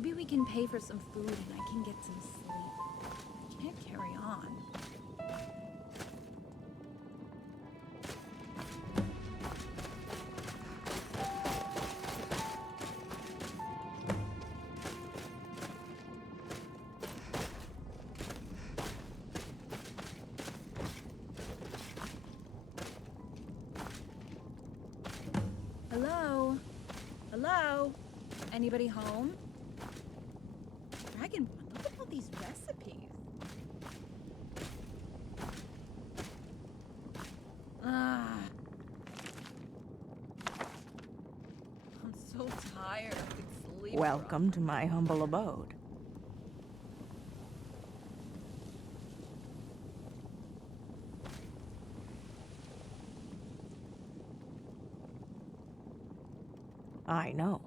Maybe we can pay for some food and I can get some sleep. I can't carry on. Hello? Hello? Anybody home? Dragon, look at all these recipes. Ah. I'm so tired. I could sleep. Welcome to my humble abode. I know.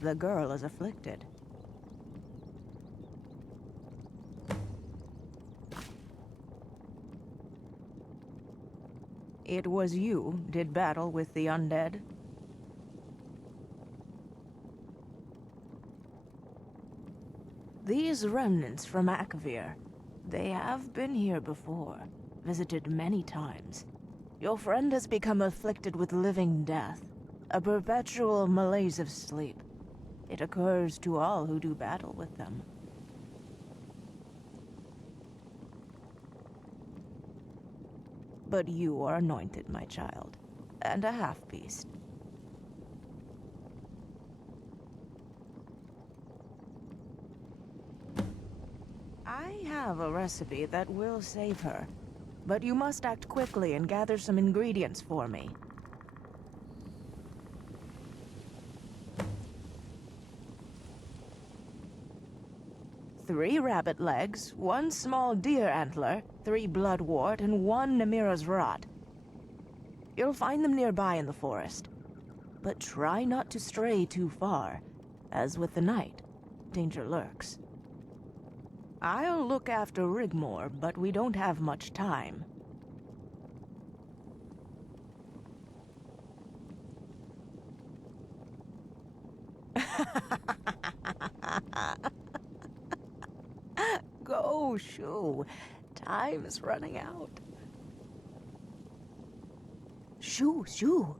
The girl is afflicted. It was you did battle with the undead? These remnants from Akavir, they have been here before, visited many times. Your friend has become afflicted with living death, a perpetual malaise of sleep. It occurs to all who do battle with them. But you are anointed, my child, and a half-beast. I have a recipe that will save her, but you must act quickly and gather some ingredients for me. 3 rabbit legs, 1 small deer antler, 3 bloodwort, and 1 Namira's rot. You'll find them nearby in the forest. But try not to stray too far, as with the night, danger lurks. I'll look after Rigmor, but we don't have much time. Go, shoo. Time is running out. Shoo, shoo.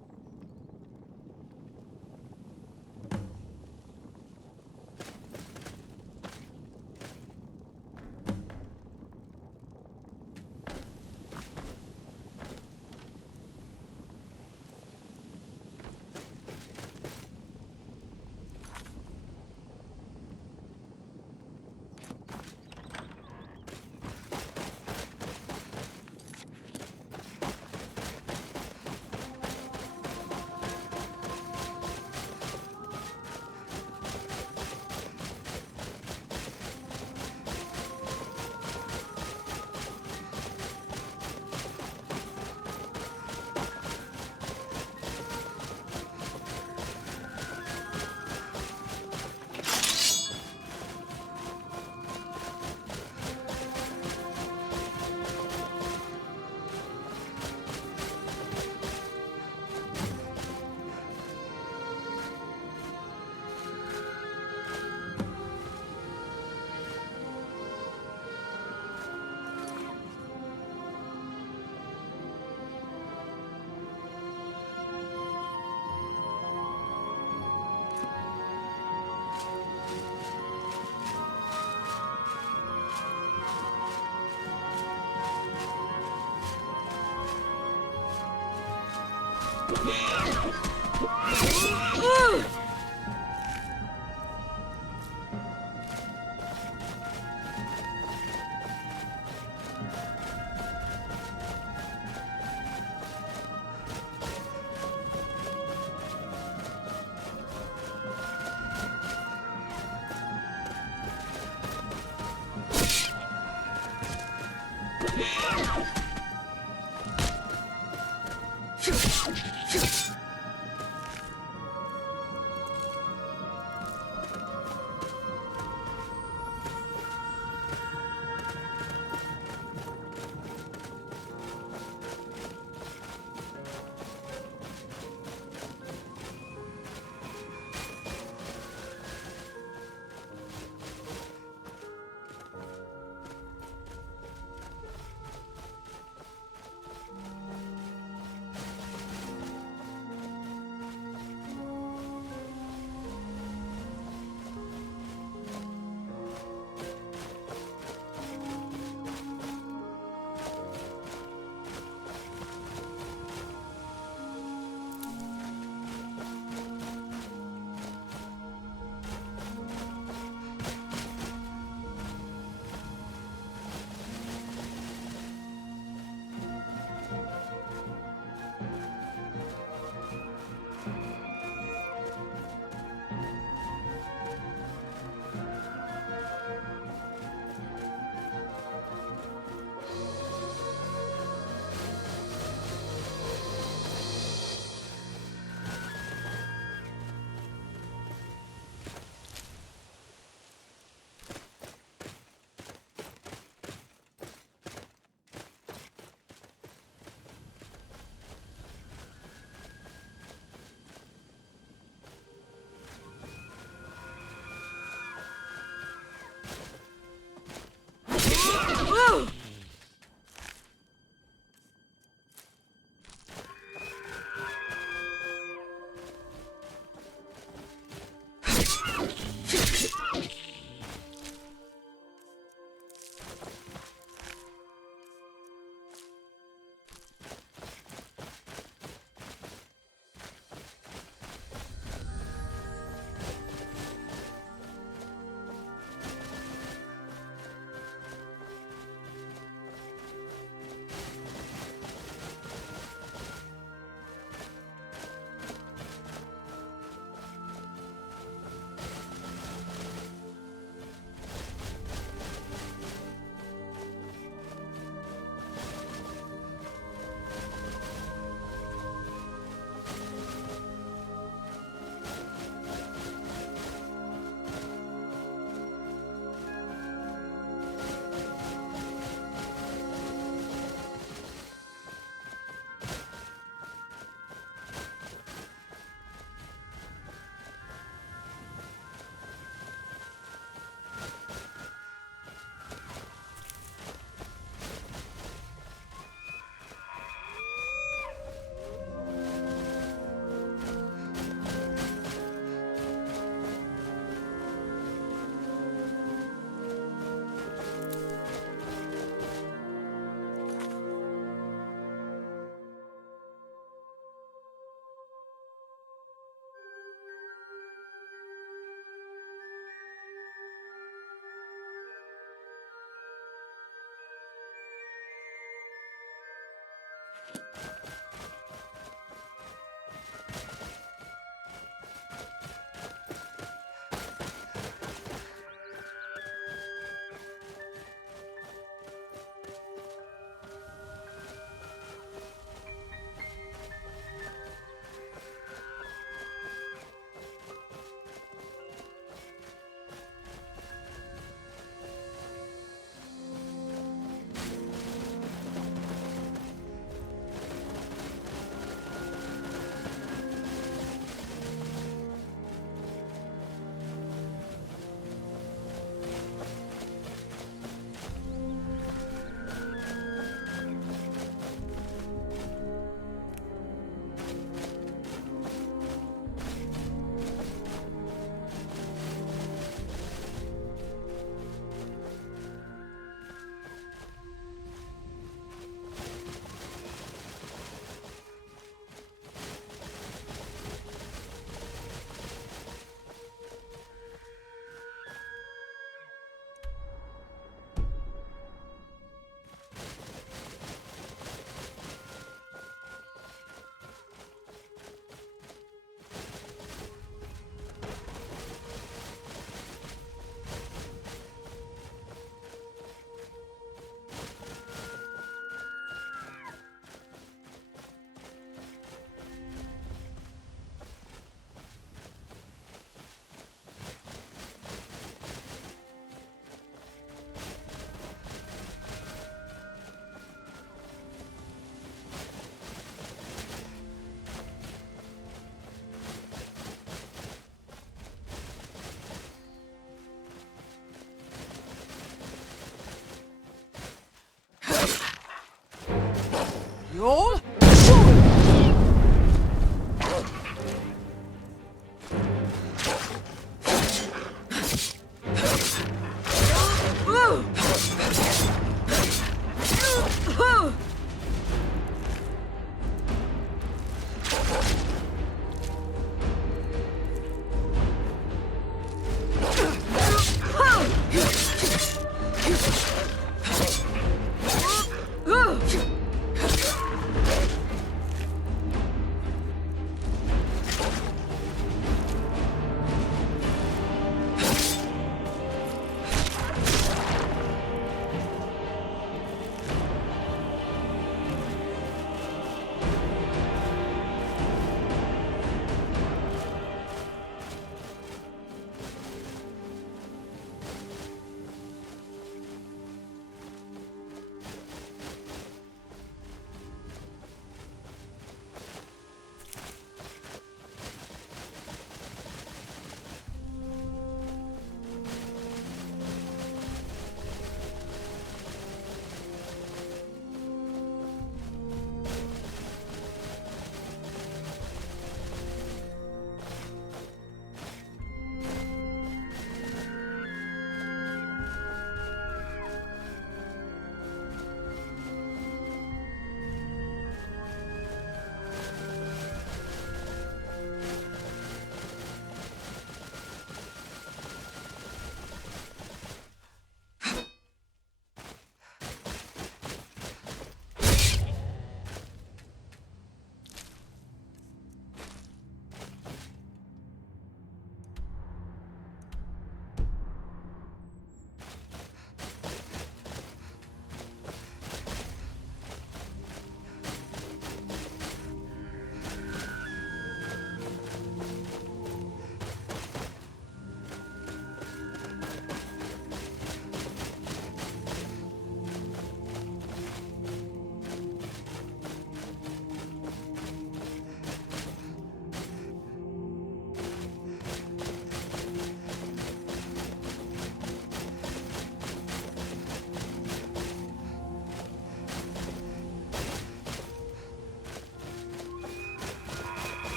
Roll.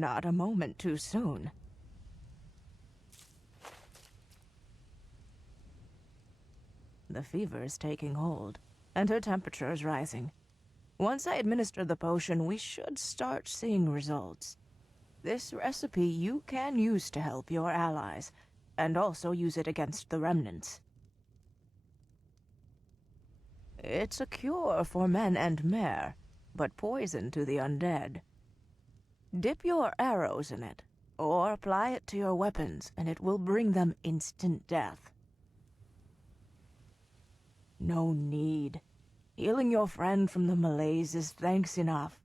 Not a moment too soon. The fever is taking hold, and her temperature is rising. Once I administer the potion, we should start seeing results. This recipe you can use to help your allies, and also use it against the remnants. It's a cure for men and mare, but poison to the undead. Dip your arrows in it, or apply it to your weapons, and it will bring them instant death. No need. Healing your friend from the malaise is thanks enough.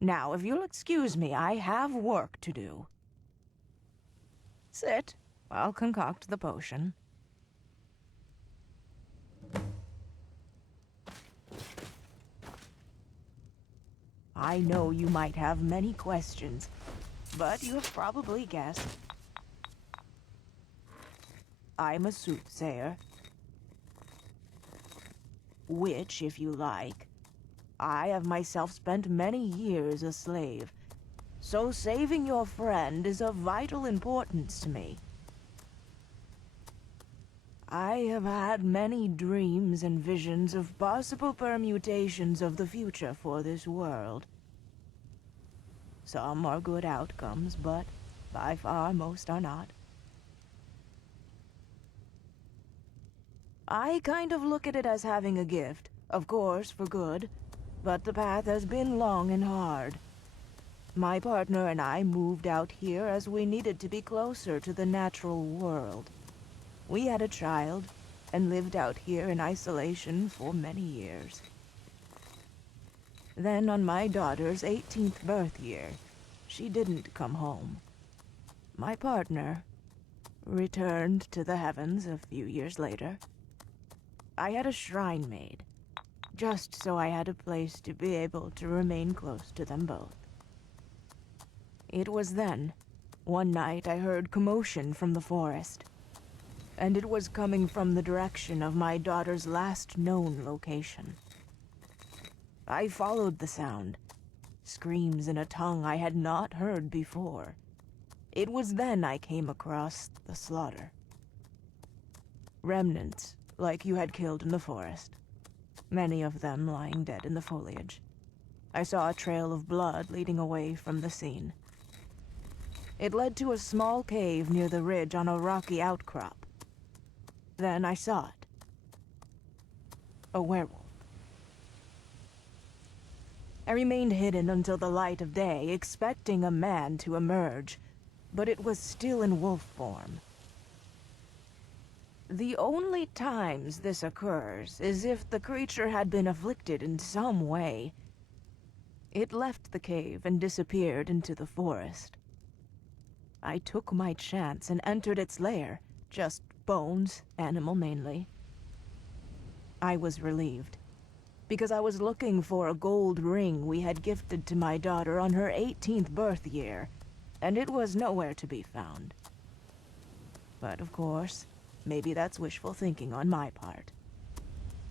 Now, if you'll excuse me, I have work to do. Sit. I'll concoct the potion. I know you might have many questions, but you have probably guessed. I'm a soothsayer. Which, if you like, I have myself spent many years a slave, so saving your friend is of vital importance to me. I have had many dreams and visions of possible permutations of the future for this world. Some are good outcomes, but by far most are not. I kind of look at it as having a gift, of course for good, but the path has been long and hard. My partner and I moved out here as we needed to be closer to the natural world. We had a child, and lived out here in isolation for many years. Then on my daughter's 18th birth year, she didn't come home. My partner returned to the heavens a few years later. I had a shrine made, just so I had a place to be able to remain close to them both. It was then, one night I heard commotion from the forest, and it was coming from the direction of my daughter's last known location. I followed the sound, screams in a tongue I had not heard before. It was then I came across the slaughter. Remnants, like you had killed in the forest, many of them lying dead in the foliage. I saw a trail of blood leading away from the scene. It led to a small cave near the ridge on a rocky outcrop. Then I saw it. A werewolf. I remained hidden until the light of day, expecting a man to emerge, but it was still in wolf form. The only times this occurs is if the creature had been afflicted in some way. It left the cave and disappeared into the forest. I took my chance and entered its lair, just bones, animal mainly. I was relieved, because I was looking for a gold ring we had gifted to my daughter on her 18th birth year, and it was nowhere to be found. But of course, maybe that's wishful thinking on my part.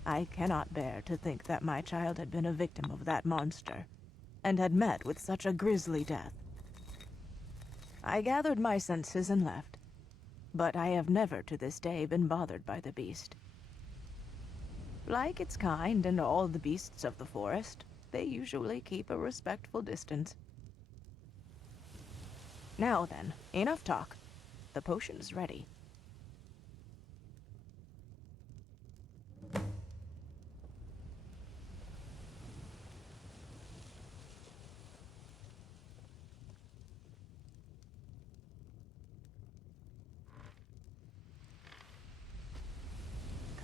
I cannot bear to think that my child had been a victim of that monster, and had met with such a grisly death. I gathered my senses and left, but I have never to this day been bothered by the beast. Like its kind and all the beasts of the forest, they usually keep a respectful distance. Now then, enough talk. The potion is ready.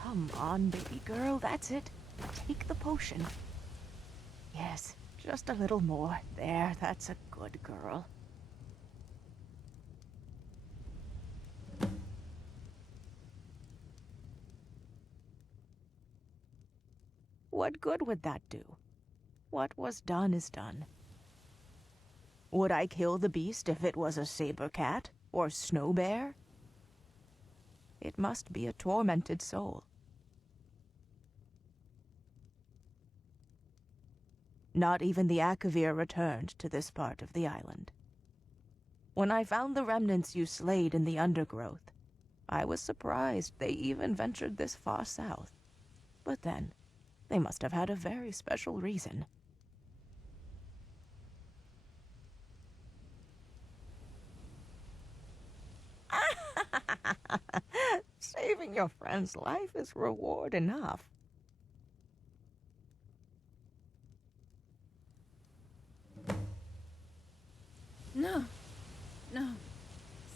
Come on, baby girl, that's it. Take the potion. Yes, just a little more. There, that's a good girl. What good would that do? What was done is done. Would I kill the beast if it was a saber cat or snow bear? It must be a tormented soul. Not even the Akavir returned to this part of the island. When I found the remnants you slayed in the undergrowth, I was surprised they even ventured this far south. But then, they must have had a very special reason. Saving your friend's life is reward enough. No. No.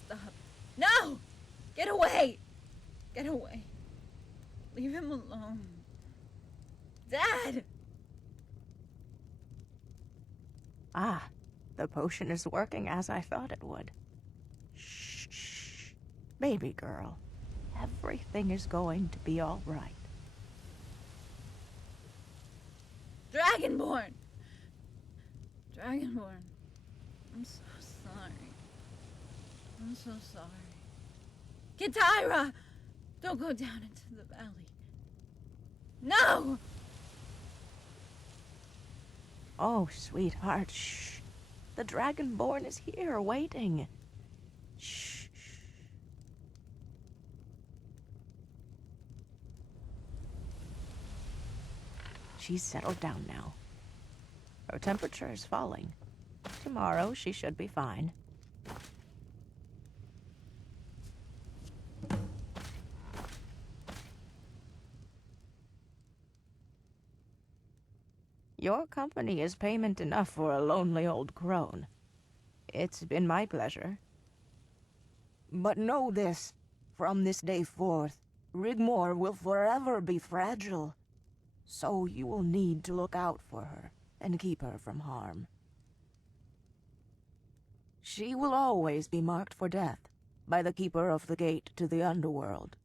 Stop. No! Get away! Get away. Leave him alone. Dad! Ah, the potion is working as I thought it would. Shh, shh. Baby girl, everything is going to be all right. Dragonborn! Dragonborn. I'm so sorry. I'm so sorry. Kitira! Don't go down into the valley. No! Oh, sweetheart, shh. The Dragonborn is here, waiting. Shh, shh. She's settled down now. Her temperature is falling. Tomorrow, she should be fine. Your company is payment enough for a lonely old crone. It's been my pleasure. But know this, from this day forth, Rigmor will forever be fragile. So you will need to look out for her and keep her from harm. She will always be marked for death by the keeper of the gate to the underworld.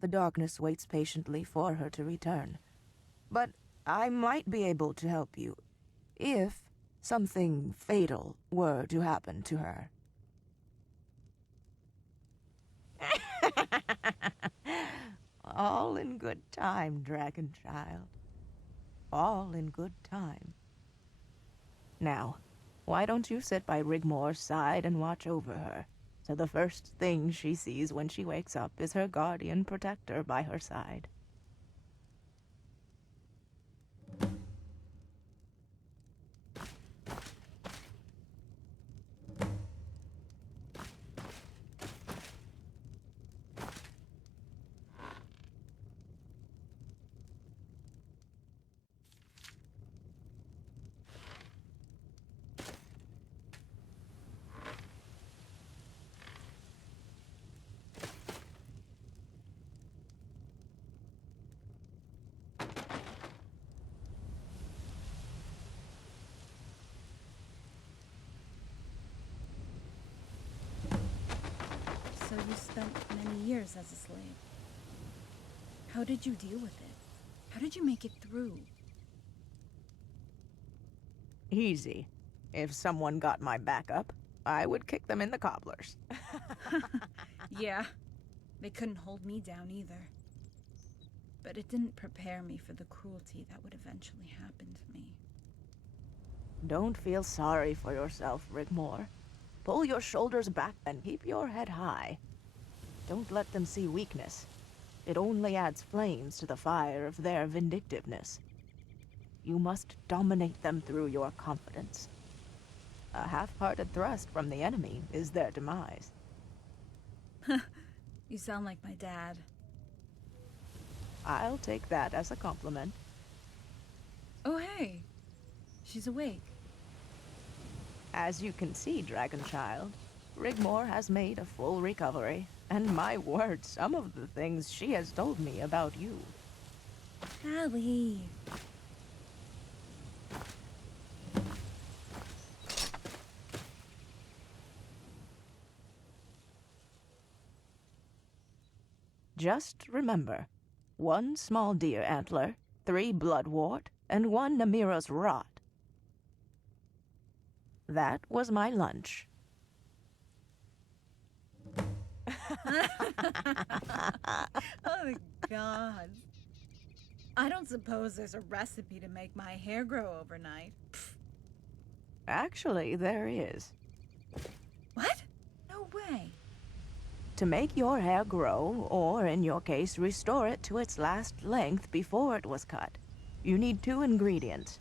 The darkness waits patiently for her to return. But I might be able to help you if something fatal were to happen to her. All in good time, dragon child. All in good time. Now, why don't you sit by Rigmor's side and watch over her, so the first thing she sees when she wakes up is her guardian protector by her side. So you spent many years as a slave. How did you deal with it? How did you make it through? Easy. If someone got my back up, I would kick them in the cobblers. Yeah, they couldn't hold me down either. But it didn't prepare me for the cruelty that would eventually happen to me. Don't feel sorry for yourself, Rigmor. Pull your shoulders back and keep your head high. Don't let them see weakness. It only adds flames to the fire of their vindictiveness. You must dominate them through your confidence. A half-hearted thrust from the enemy is their demise. You sound like my dad. I'll take that as a compliment. Oh hey, she's awake. As you can see, Dragon Child, Rigmor has made a full recovery, and my word, some of the things she has told me about you. Allie. Just remember, 1 small deer antler, 3 bloodwort, and 1 Namira's rot. That was my lunch. Oh God. I don't suppose there's a recipe to make my hair grow overnight. Pfft. Actually, there is. What? way? To make your hair grow, or in your case, restore it to its last length before it was cut, you need 2 ingredients.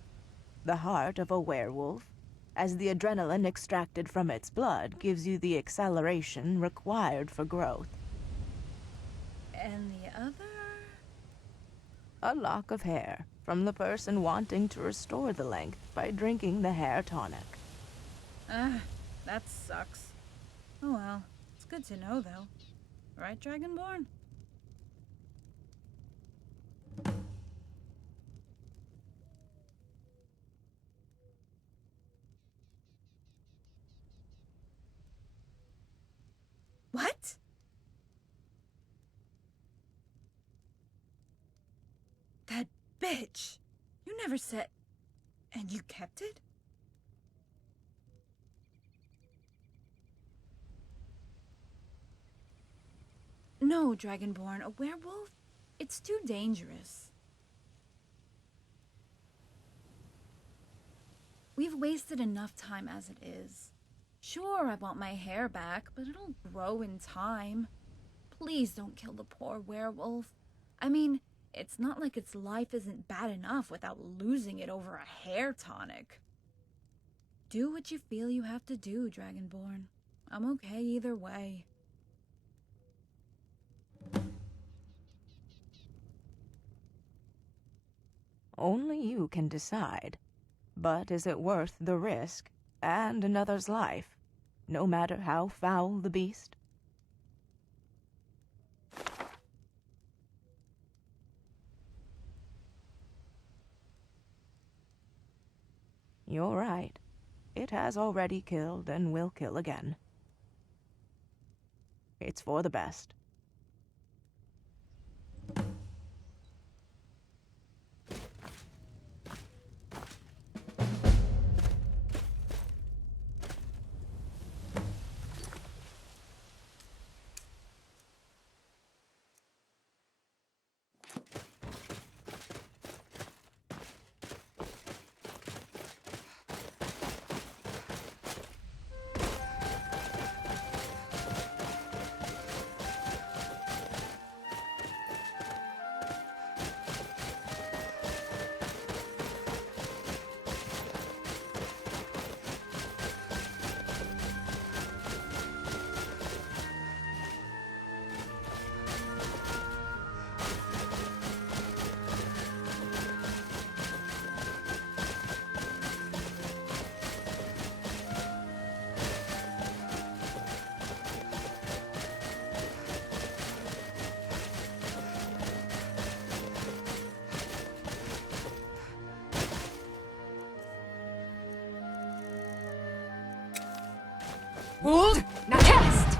The heart of a werewolf, as the adrenaline extracted from its blood gives you the acceleration required for growth. And the other? A lock of hair from the person wanting to restore the length by drinking the hair tonic. That sucks. Oh well, it's good to know though. Right, Dragonborn? What? That bitch! You never said... And you kept it? No, Dragonborn, a werewolf? It's too dangerous. We've wasted enough time as it is. Sure, I want my hair back, but it'll grow in time. Please don't kill the poor werewolf. I mean, it's not like its life isn't bad enough without losing it over a hair tonic. Do what you feel you have to do, Dragonborn. I'm okay either way. Only you can decide. But is it worth the risk and another's life, no matter how foul the beast? You're right. It has already killed and will kill again. It's for the best. Hold! Now cast!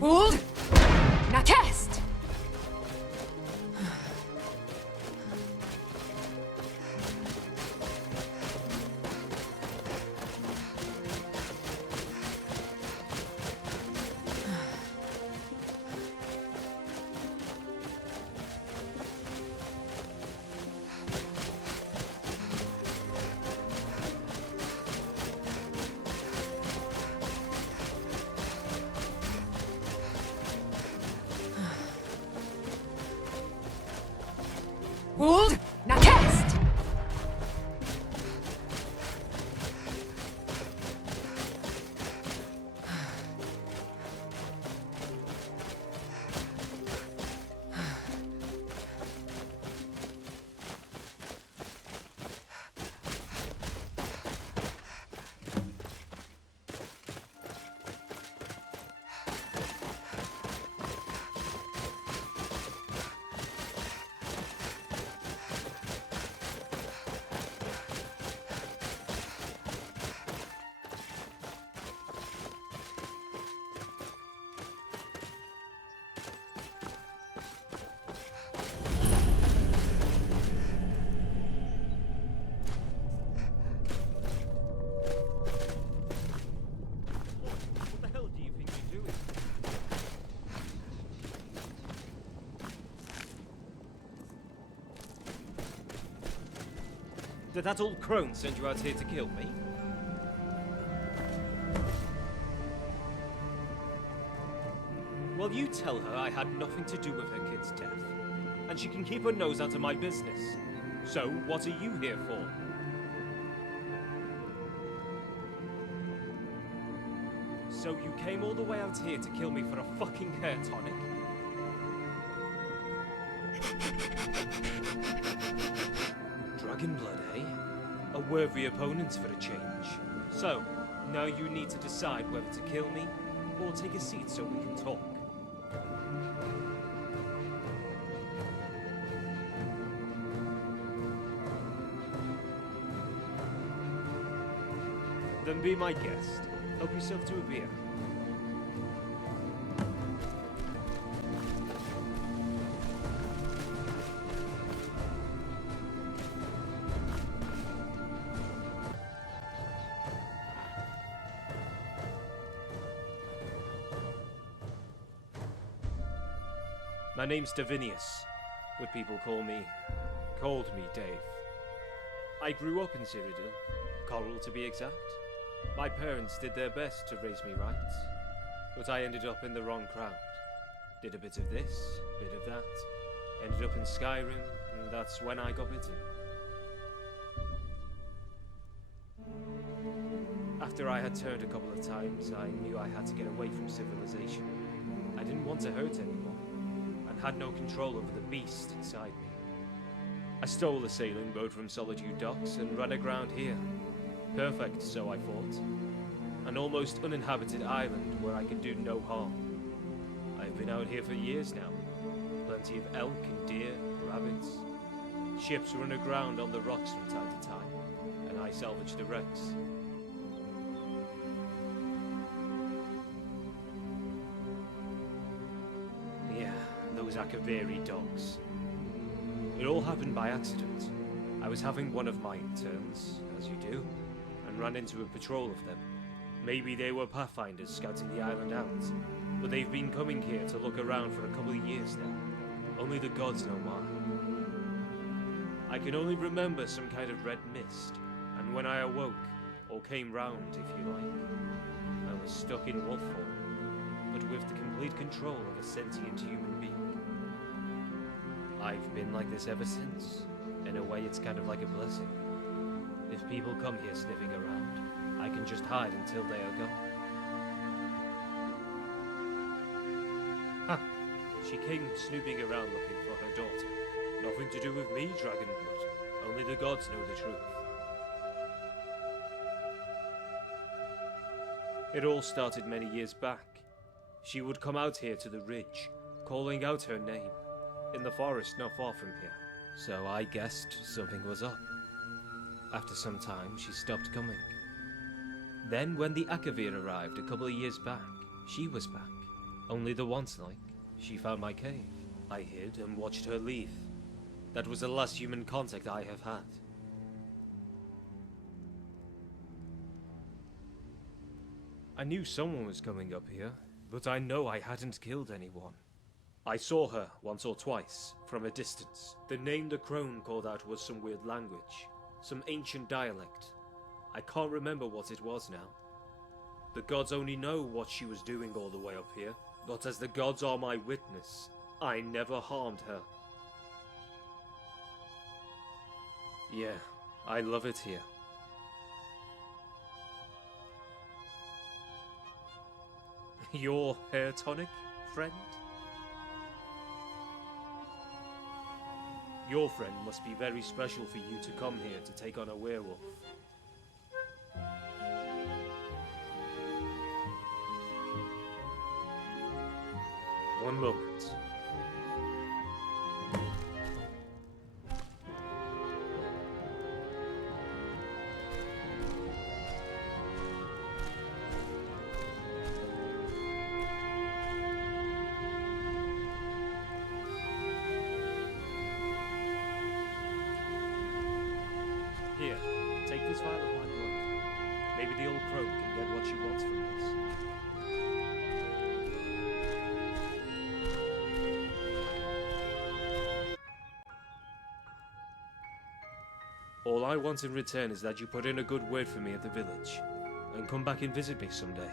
Hold! Now cast! Hold! Now cast! Did that old crone send you out here to kill me? Well, you tell her I had nothing to do with her kid's death, and she can keep her nose out of my business. So, what are you here for? So you came all the way out here to kill me for a fucking hair tonic? Dragon blood, eh? A worthy opponent for a change. So, now you need to decide whether to kill me, or take a seat so we can talk. Then be my guest. Help yourself to a beer. My name's Davinius, but people called me Dave. I grew up in Cyrodiil, Coral to be exact. My parents did their best to raise me right, but I ended up in the wrong crowd. Did a bit of this, bit of that, ended up in Skyrim, and that's when I got bitten. After I had turned a couple of times, I knew I had to get away from civilization. I didn't want to hurt anyone, and had no control over the beast inside me. I stole a sailing boat from Solitude Docks and ran aground here. Perfect, so I thought. An almost uninhabited island where I could do no harm. I've been out here for years now. Plenty of elk and deer, rabbits. Ships run aground on the rocks from time to time, and I salvage the wrecks. Yeah, those Akaviri dogs. It all happened by accident. I was having one of my turns, as you do, and ran into a patrol of them. Maybe they were pathfinders scouting the island out, but they've been coming here to look around for a couple of years now. Only the gods know why. I can only remember some kind of red mist, and when I awoke, or came round if you like, I was stuck in wolf form, but with the complete control of a sentient human being. I've been like this ever since. In a way, it's kind of like a blessing. If people come here sniffing around, I can just hide until they are gone. Ha! She came snooping around looking for her daughter. Nothing to do with me, dragon blood. Only the gods know the truth. It all started many years back. She would come out here to the ridge, calling out her name, in the forest not far from here. So I guessed something was up. After some time, she stopped coming. Then when the Akavir arrived a couple of years back, she was back. Only the once like. She found my cave. I hid and watched her leave. That was the last human contact I have had. I knew someone was coming up here, but I know I hadn't killed anyone. I saw her once or twice, from a distance. The name the crone called out was some weird language. Some ancient dialect. I can't remember what it was now. The gods only know what she was doing all the way up here, but as the gods are my witness, I never harmed her. Yeah, I love it here. Your hair tonic, friend? Your friend must be very special for you to come here to take on a werewolf. One moment. Here, take this vial of my blood. Maybe the old crone can get what she wants from this. All I want in return is that you put in a good word for me at the village, and come back and visit me someday.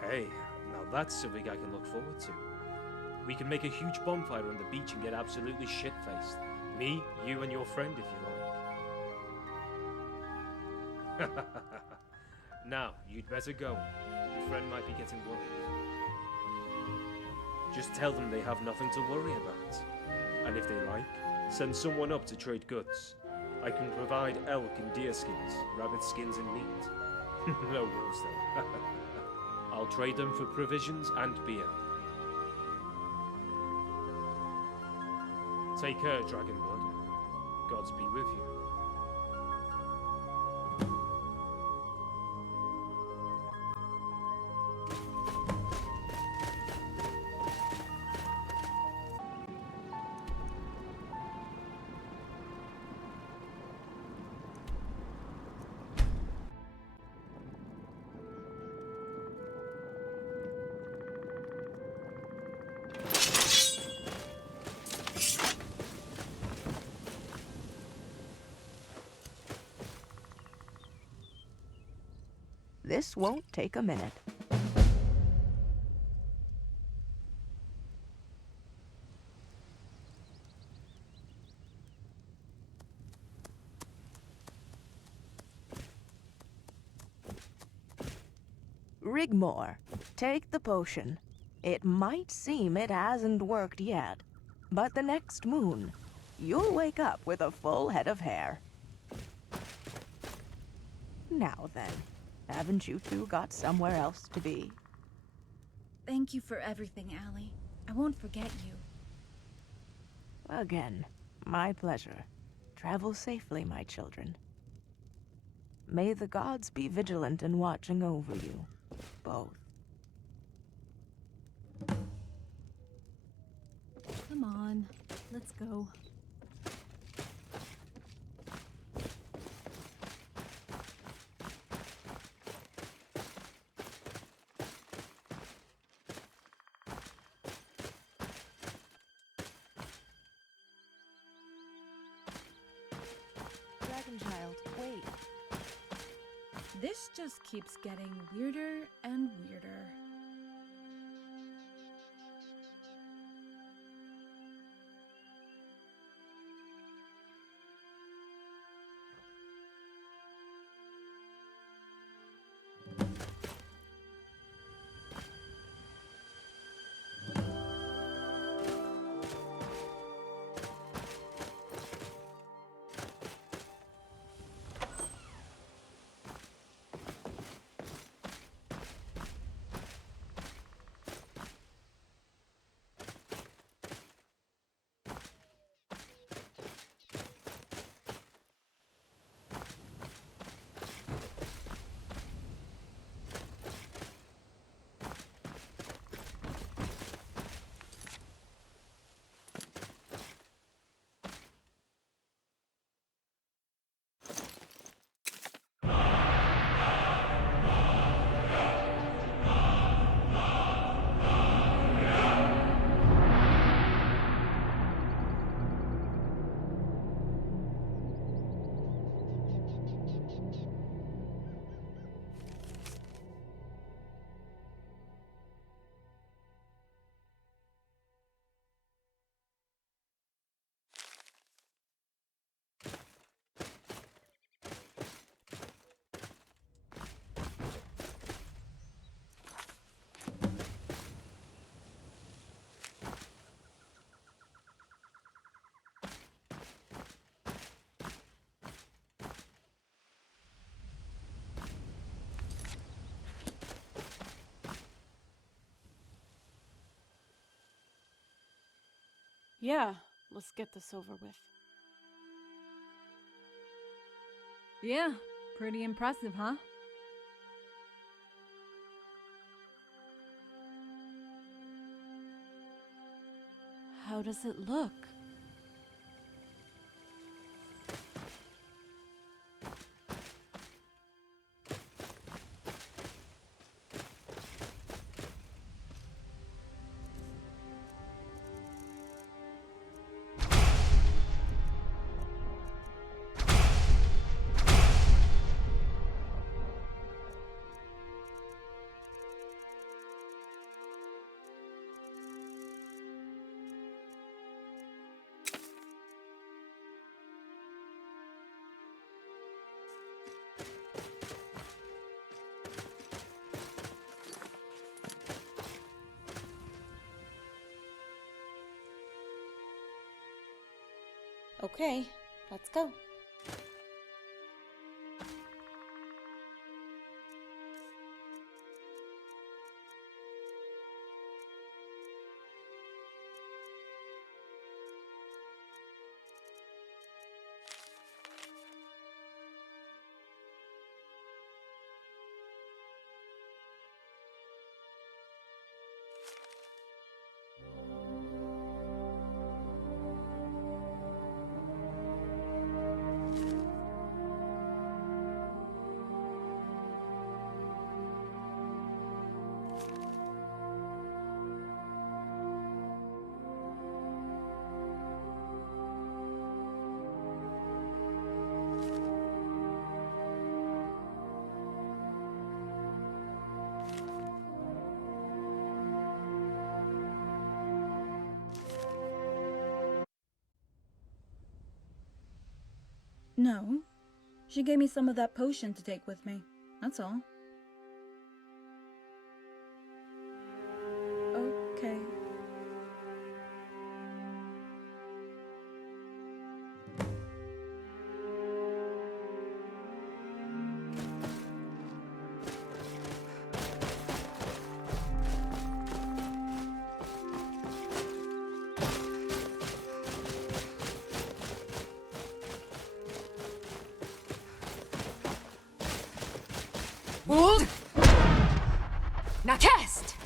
Hey, now that's something I can look forward to. We can make a huge bonfire on the beach and get absolutely shit-faced. Me, you, and your friend, if you like. Now, you'd better go. Your friend might be getting worried. Just tell them they have nothing to worry about. And if they like, send someone up to trade goods. I can provide elk and deer skins, rabbit skins and meat. No wolves though. I'll trade them for provisions and beer. Take care, Dragonblood. Gods be with you. This won't take a minute. Rigmor, take the potion. It might seem it hasn't worked yet, but the next moon, you'll wake up with a full head of hair. Now then, haven't you two got somewhere else to be? Thank you for everything, Allie. I won't forget you. Again, my pleasure. Travel safely, my children. May the gods be vigilant in watching over you, both. Come on, let's go. Dragonchild, wait. This just keeps getting weirder and weirder. Yeah, let's get this over with. Yeah, pretty impressive, huh? How does it look? Okay, let's go. No. She gave me some of that potion to take with me. That's all. Okay. Hold! Now cast!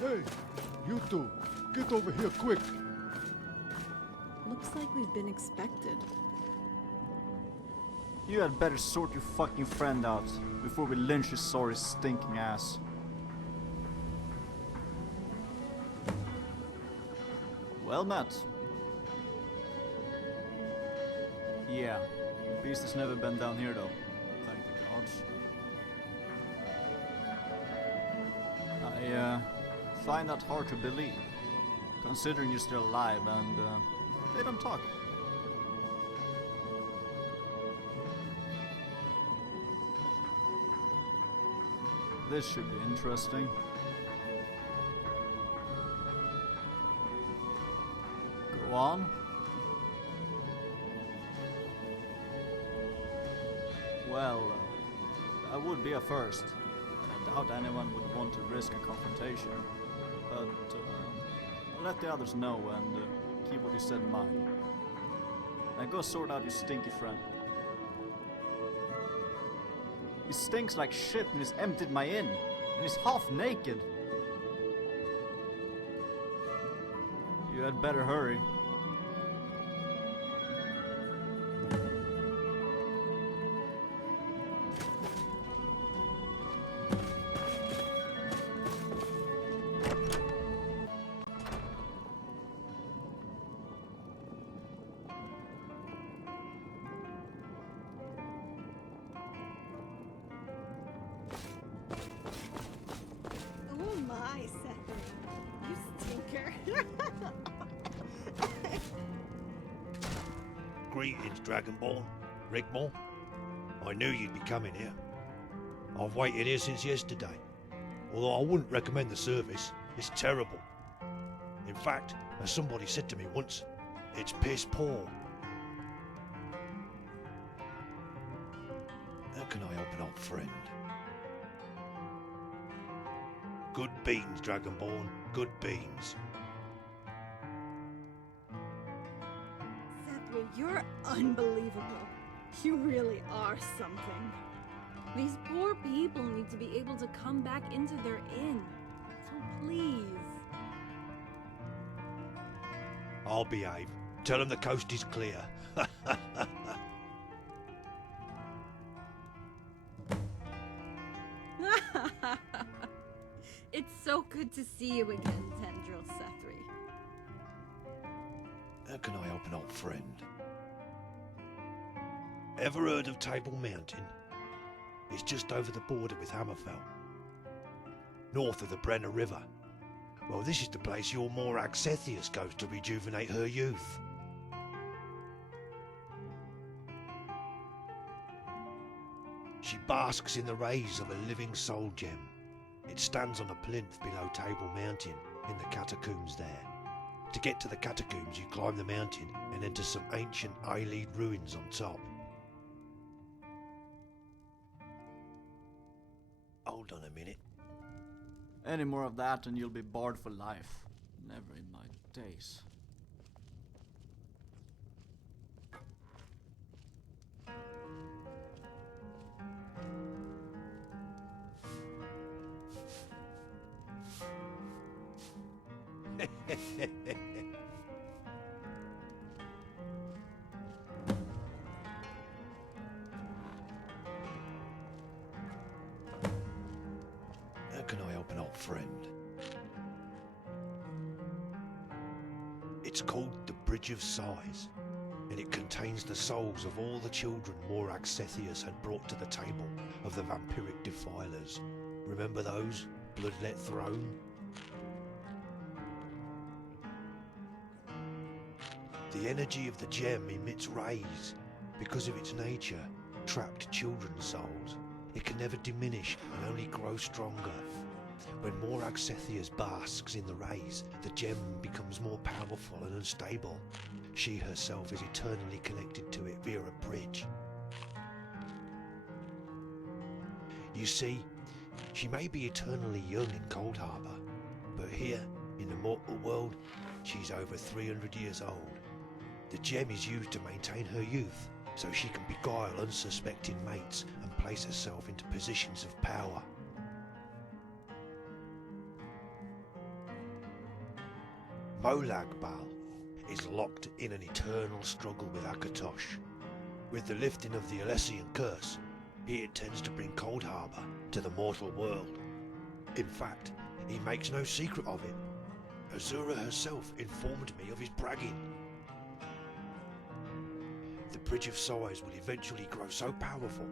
Hey, you two, get over here quick. Looks like we've been expected. You had better sort your fucking friend out before we lynch his sorry stinking ass. Well met. Yeah, the beast has never been down here though. Thank the gods. I find that hard to believe, considering you're still alive and they don't talk. This should be interesting. Go on. Well, that would be a first. I doubt anyone would want to risk a confrontation. But I'll let the others know and keep what you said in mind. And go sort out your stinky friend. He stinks like shit and he's emptied my inn. And he's half naked. You had better hurry. Oh my, Seth. You stinker. Greetings, Dragonborn. Rigmor. I knew you'd be coming here. I've waited here since yesterday. Although I wouldn't recommend the service. It's terrible. In fact, as somebody said to me once, it's piss poor. How can I help an old friend? Good beans, Dragonborn. Good beans. Seth, you're unbelievable. You really are something. These poor people need to be able to come back into their inn. So please. I'll behave. Tell them the coast is clear. It's so good to see you again, Tendril Sethri. How can I help an old friend? Ever heard of Table Mountain? It's just over the border with Hammerfell, north of the Brenner River. Well, this is the place your Morag Sethius goes to rejuvenate her youth. She basks in the rays of a living soul gem. It stands on a plinth below Table Mountain in the catacombs there. To get to the catacombs, you climb the mountain and enter some ancient Eyelid ruins on top. Hold on a minute. Any more of that and you'll be barred for life. Never in my days. How can I help an old friend? It's called the Bridge of Sighs, and it contains the souls of all the children Morag Sethius had brought to the table of the vampiric defilers. Remember those? Bloodlet Throne? The energy of the gem emits rays. Because of its nature, trapped children's souls. It can never diminish and only grow stronger. When Morag Sethius basks in the rays, the gem becomes more powerful and unstable. She herself is eternally connected to it via a bridge. You see, she may be eternally young in Cold Harbour, but here, in the mortal world, she's over 300 years old. The gem is used to maintain her youth, so she can beguile unsuspecting mates and place herself into positions of power. Molagbal is locked in an eternal struggle with Akatosh. With the lifting of the Alessian curse, he intends to bring Cold Harbour to the mortal world. In fact, he makes no secret of it. Azura herself informed me of his bragging. The Bridge of Sighs will eventually grow so powerful,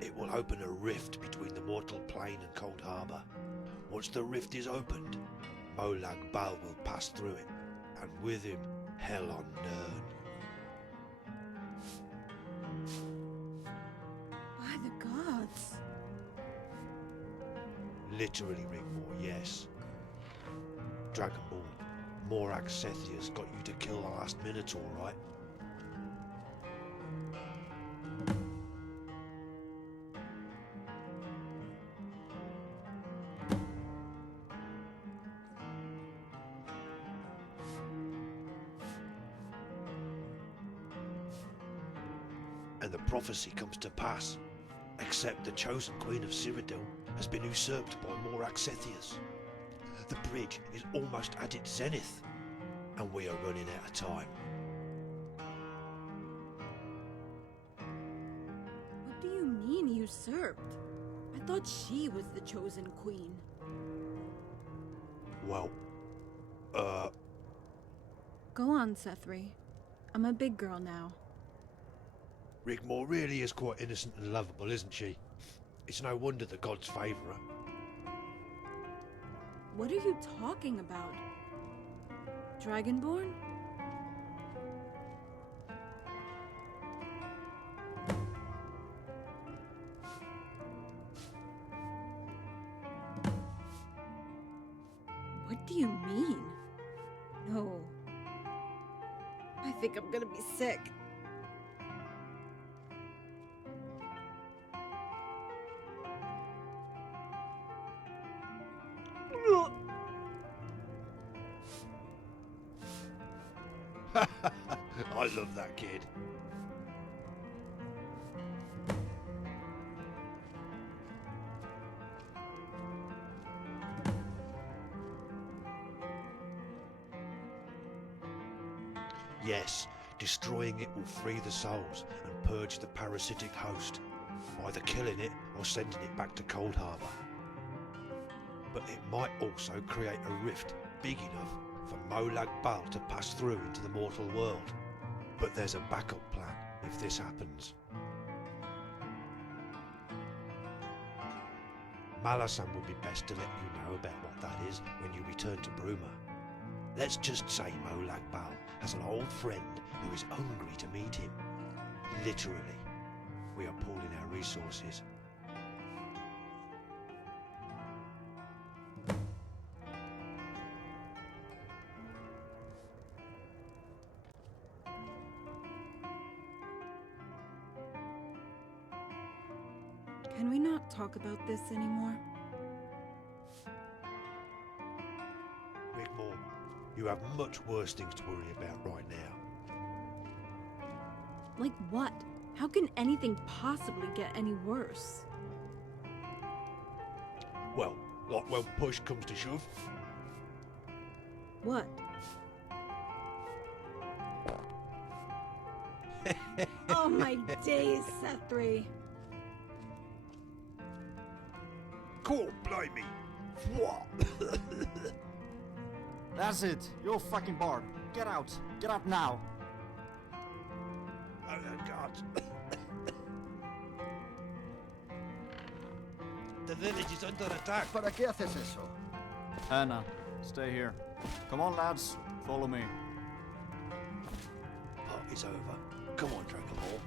it will open a rift between the mortal plane and Cold Harbour. Once the rift is opened, Molag Bal will pass through it, and with him, hell on Nirn. By the gods. Literally, Rigmor, yes. Dragonborn, Morag Sethia's got you to kill the last Minotaur, right? And the prophecy comes to pass, except the chosen Queen of Cyrodiil has been usurped by Morag Sethias. The bridge is almost at its zenith, and we are running out of time. What do you mean usurped? I thought she was the chosen queen. Well, Go on, Sethri. I'm a big girl now. Rigmor really is quite innocent and lovable, isn't she? It's no wonder the gods favour her. What are you talking about? Dragonborn? What do you mean? No. I think I'm gonna be sick. I love that kid. Yes, destroying it will free the souls and purge the parasitic host, either killing it or sending it back to Cold Harbour. But it might also create a rift big enough for Molag Bal to pass through into the mortal world. But there's a backup plan if this happens. Malasan would be best to let you know about what that is when you return to Bruma. Let's just say Molag Bal has an old friend who is hungry to meet him. Literally, we are pooling our resources. Can we not talk about this anymore? Rigmor, you have much worse things to worry about right now. Like what? How can anything possibly get any worse? Well, like when push comes to shove. What? Oh my days, Sethri. Cool, blimey. What? That's it. You're fucking barred. Get out. Get out now. Oh, God. The village is under attack. ¿Para qué haces eso? Hannah, stay here. Come on, lads. Follow me. Party's over. Come on, Dragonborn.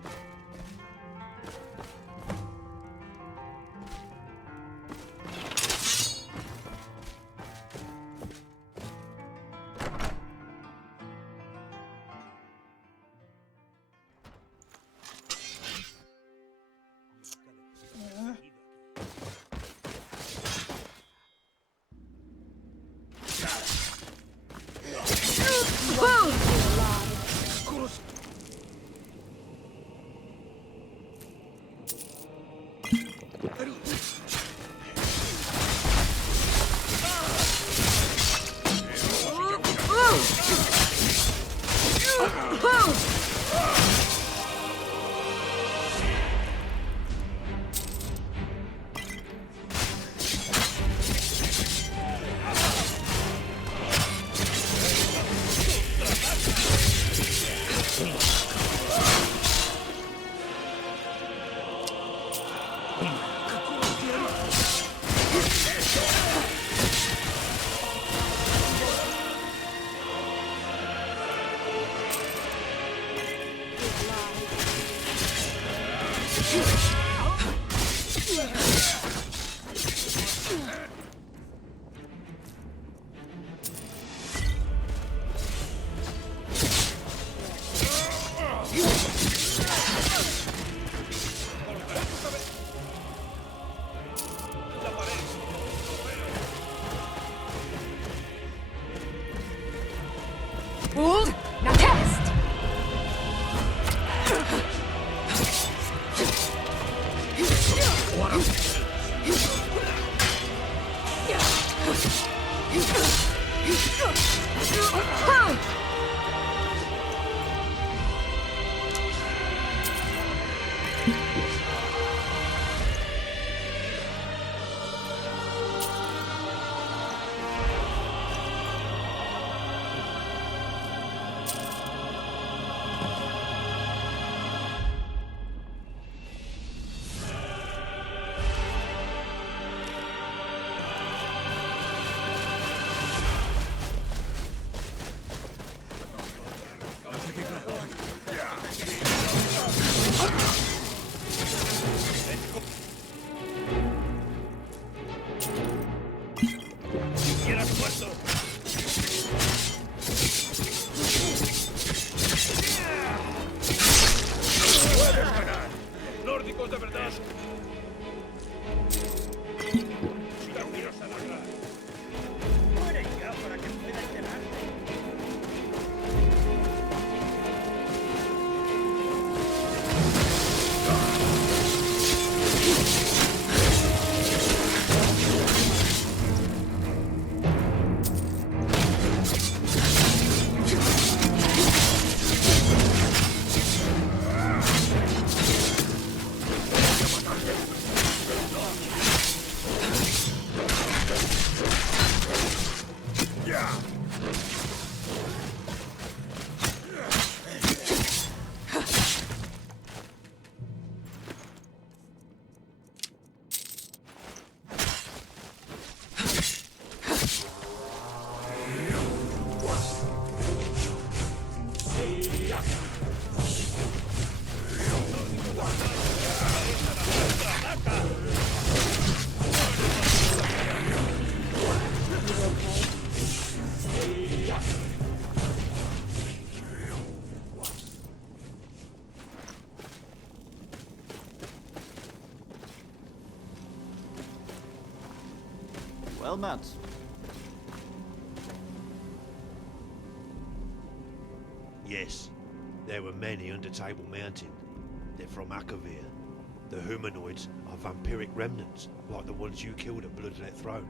Hold. Now test. Nórdicos de verdad. Muere ya para que pueda enterarte. Well met. Yes, there were many under Table Mountain. They're from Akavir. The humanoids are vampiric remnants, like the ones you killed at Bloodlet Throne.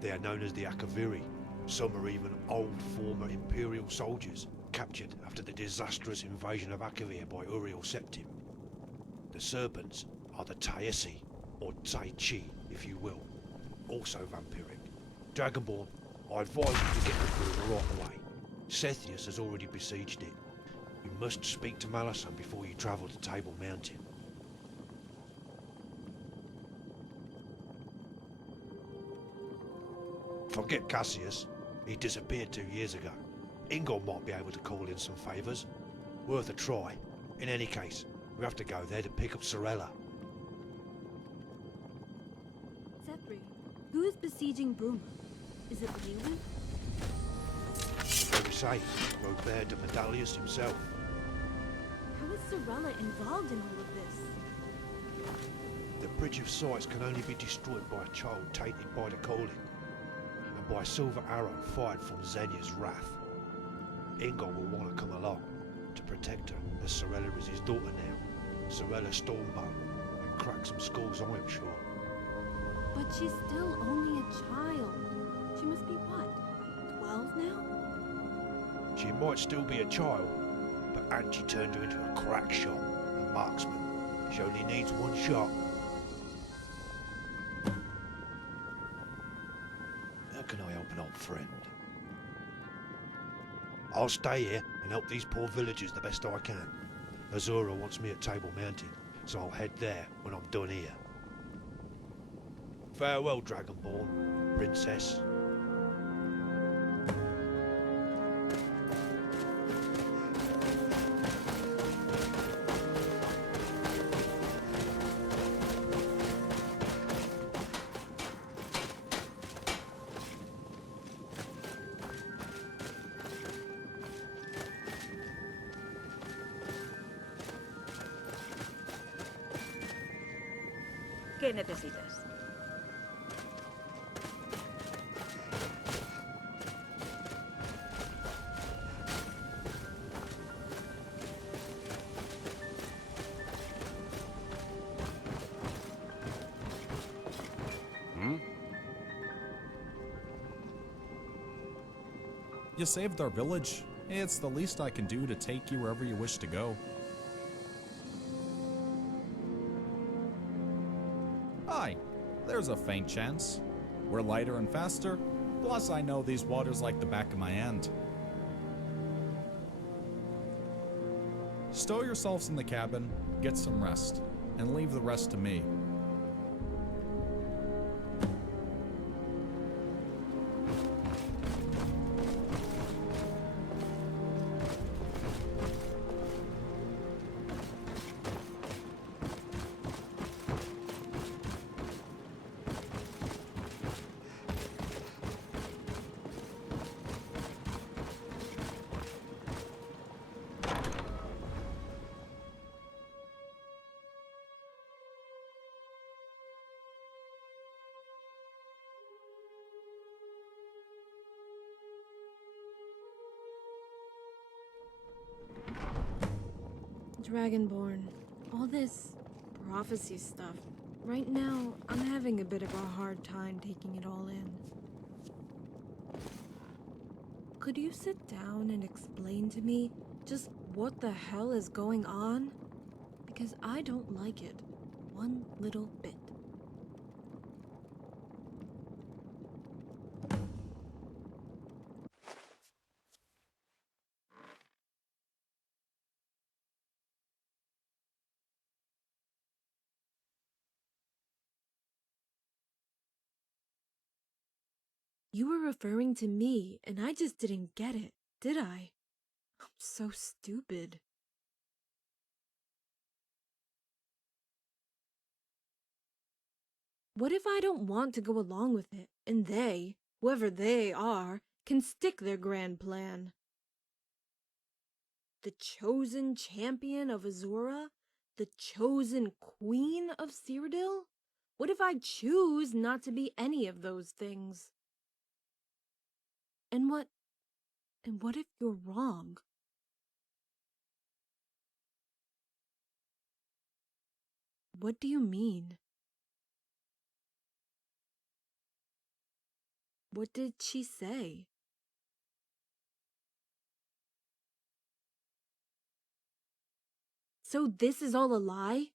They are known as the Akaviri. Some are even old former Imperial soldiers, captured after the disastrous invasion of Akavir by Uriel Septim. The serpents are the Taisi, or Tai Chi, if you will, also vampiric. Dragonborn, I advise you to get the border right away. Sethius has already besieged it. You must speak to Malasan before you travel to Table Mountain. Forget Cassius. He disappeared 2 years ago. Ingol might be able to call in some favours. Worth a try. In any case, we have to go there to pick up Sorella. Zephyr, who is besieging Bruma? Is it Leland? So we say, Robert de Medallius himself. How is Sorella involved in all of this? The Bridge of Sights can only be destroyed by a child tainted by the calling, and by a silver arrow fired from Xenia's wrath. Ingol will want to come along to protect her, as Sorella is his daughter now. Sorella Stormbone, and crack some skulls, I am sure. But she's still only a child. She must be what, 12 now? She might still be a child, but Angie turned her into a crack shot, a marksman. She only needs one shot. How can I help an old friend? I'll stay here and help these poor villagers the best I can. Azura wants me at Table Mountain, so I'll head there when I'm done here. Farewell, Dragonborn, Princess. ¿Qué necesitas? You saved our village. It's the least I can do to take you wherever you wish to go. Aye, there's a faint chance. We're lighter and faster, plus I know these waters like the back of my hand. Stow yourselves in the cabin, get some rest, and leave the rest to me. Dragonborn, all this prophecy stuff. Right now, I'm having a bit of a hard time taking it all in. Could you sit down and explain to me just what the hell is going on? Because I don't like it one little bit. You were referring to me, and I just didn't get it, did I? I'm so stupid. What if I don't want to go along with it, and they, whoever they are, can stick their grand plan? The chosen champion of Azura? The chosen queen of Cyrodiil? What if I choose not to be any of those things? And what if you're wrong? What do you mean? What did she say? So this is all a lie?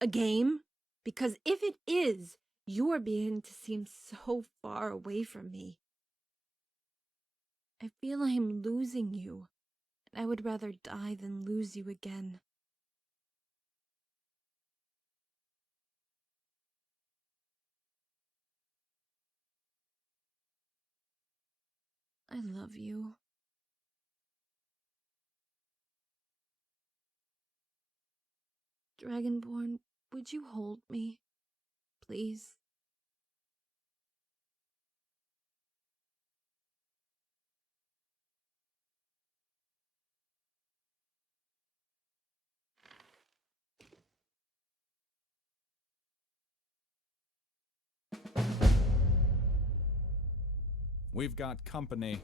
A game? Because if it is, you are beginning to seem so far away from me. I feel I am losing you, and I would rather die than lose you again. I love you. Dragonborn, would you hold me? Please? We've got company.